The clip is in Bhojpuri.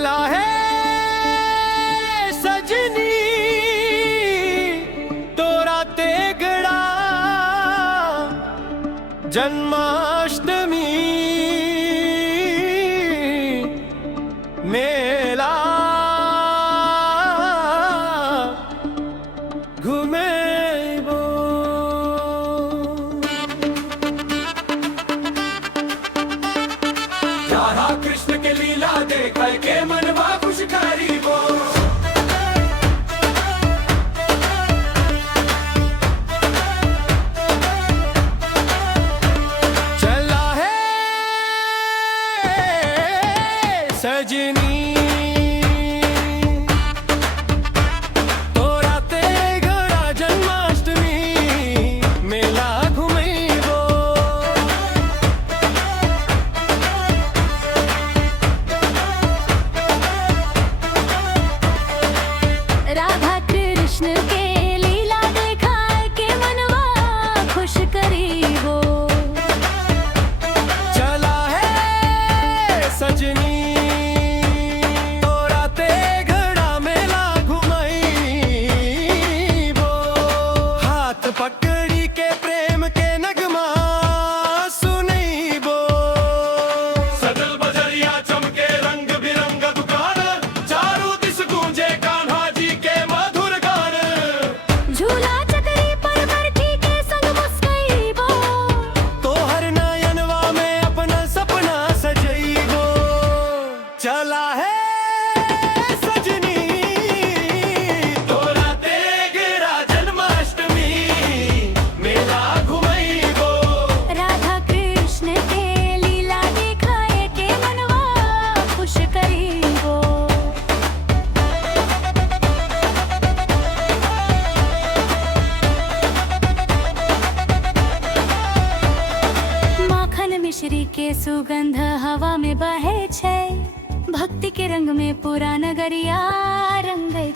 चला है सजनी तोरा तेगड़ा जन्माष्टमी मेला घुमेबो। राधा कृष्ण के लीला देख के मनवा खुश करीबो। चला है सजनी तोरा तेगड़ा जन्माष्टमी मेला घुमेबो। राधा कृष्ण के लीला देखा के मनवा खुश करीबो। चला है सजनी तोरा तेगड़ा मेला घुमैबो। हाथ पकड़ी के प्रेम के नगमा सुनैबो। सजल बजरिया चमके रंग बिरंग दुकान, चारों दिस गूंजे कान्हा जी के मधुर गान। झूला चकरी पर बैठी के संग मुस्कैबो। तोहर नयनवा में अपना सपना सजैबो। चला है सजनी तोरा तेगड़ा जन्माष्टमी मेला घुमैबो। राधा कृष्ण के लीला दिखाए के मनवा खुश करीबो। माखन मिश्री के सुगंध हवा में बहे छै। भक्ति के रंग में पूरा नगरिया रंगै